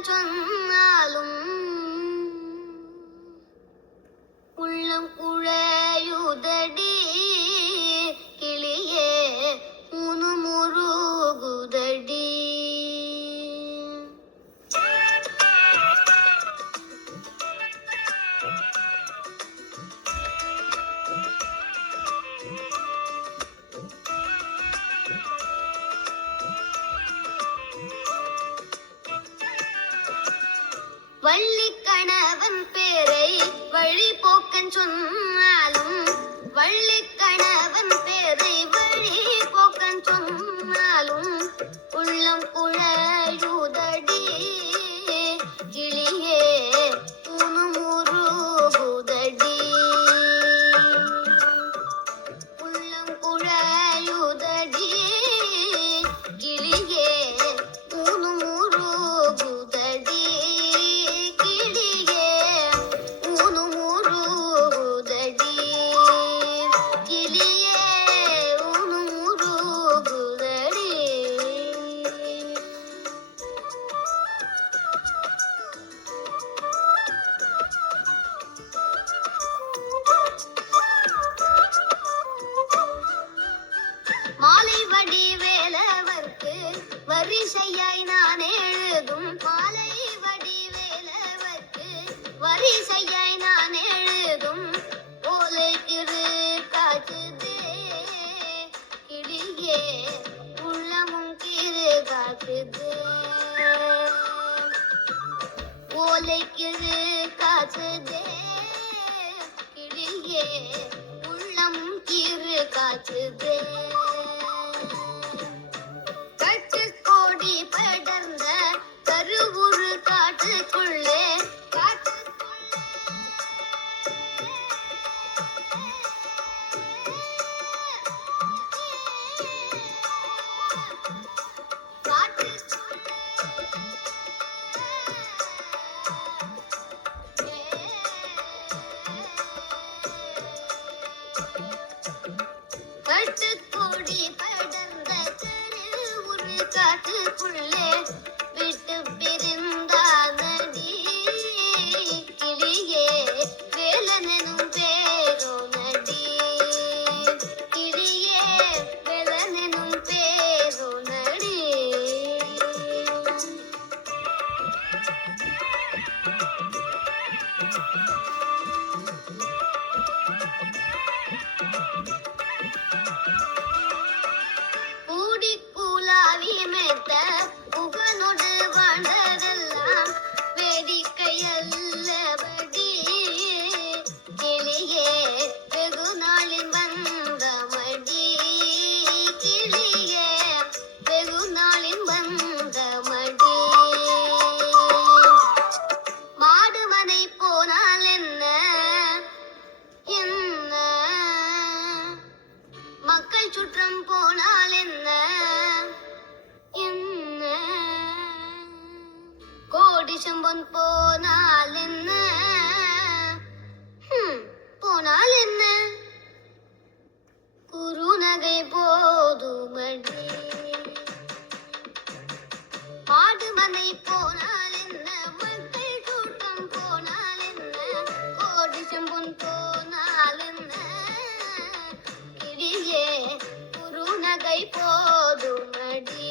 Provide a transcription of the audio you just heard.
போக்கன் சொன்னாலும் உள்ளம் குழையுதடி கிளியே உனு முருகுதடி. வள்ளி கணவன் பேரை வழி போக்கன் சொன்னாலும் வள்ளி கணவன் பேரை வழி போக்கன் சொன்னாலும் உள்ளம் குழையுதடி கிளியே உனு முருகுதடி. உள்ளம் குழையுதடி கிளியே உனு முருகுதடி. மாலை வடி வேலவர்க்கு வரிசையாய் நான் எழுதும் மாலை வடி வேலவர்க்கு வரிசையாய் நான் எழுதும் ஓலைக்கிரு காற்றுதே கிளியே உள்ளமும் கிரு காற்றுதே. ஓலைக்கிரு காற்றுதே கிளியே உள்ளமும் கிரு காற்றுதே. கட்டுக்கோடி படர்ந்த கருவுரு காட்டுக்குள்ளே கட்டுக்கோடி படர்ந்த கருவுரு காட்டுக்குள்ளே விட்டு பிரிந்தானடி கிளியே வேலனும் பேரோ நடி. கிளியே வேலனும் பேரோ நடி. மேத்த புகனோடு வாழ்ந்ததெல்லாம் வேடிக்கையல்லபடி கிளியே வெகு நாளின் வந்தமடி. கிளியே வெகு நாளின் வந்தமடி. மாடுமனை போனால் என்ன என்ன மக்கள் சுற்றம் போனால் என்ன கோடிசம்பொன் போனால் என்ன போனால் என்ன குறுநகை போதுமடி. மாடுமனை போனால் என்ன மக்கள் கூட்டம் போனால் என்ன கோடிசம்பொன் போனால் என்ன கிளியே குறுநகை போதுமடி.